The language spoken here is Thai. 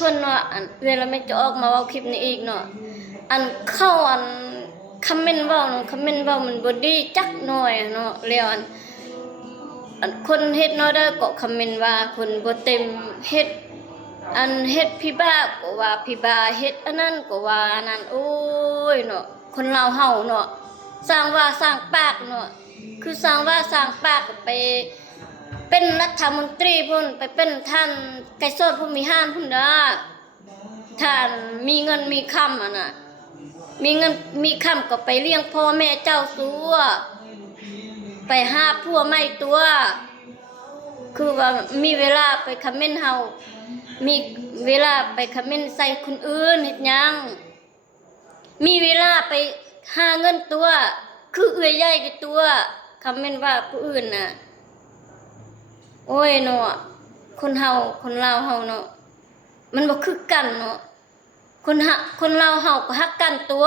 คนเนาะเวลาไม่จะออกมาเว้าคลิปนี้อีกเนาะเข้าคอมเมนต์เว้าเนาะคอมเมนต์เว้ามันบ่ดีจักหน่อยเนาะแล้วคนเฮ็ดเนาะได้ก็คอมเมนต์ว่าคนบ่เต็มเฮ็ดเฮ็ดพี่บ้าก็ว่าพี่บ้าเฮ็ดอันนั้นก็ว่าอันนั้นโอ้ยเนาะคนลาวเฮาเนาะสร้างว่าสร้างปากเนาะคือสร้างว่าสร้างปากไปเป็นรัฐมนตรีพุ่นไปเป็นท่านไกรสอนผู้มีห้านพุ่นเด้อท่านมีเงินมีคำน่ะมีเงินมีคำก็ไปเลี้ยงพ่อแม่เจ้าซัวไปหาผัวใหม่ตัวคือว่ามีเวลาไปคอมเมนต์เฮามีเวลาไปคอมเมนต์ใส่คนอื่นเฮ็ดหยังมีเวลาไปหาเงินตัวคือเอื้อยใหญ่กับตัวคอมเมนต์ว่าผู้อื่นน่ะโอ้ยเนาะคนเฮาคนลาวเฮาเนาะมันบ่คือกันเนาะคนลาวเฮาก็ฮักกันตัว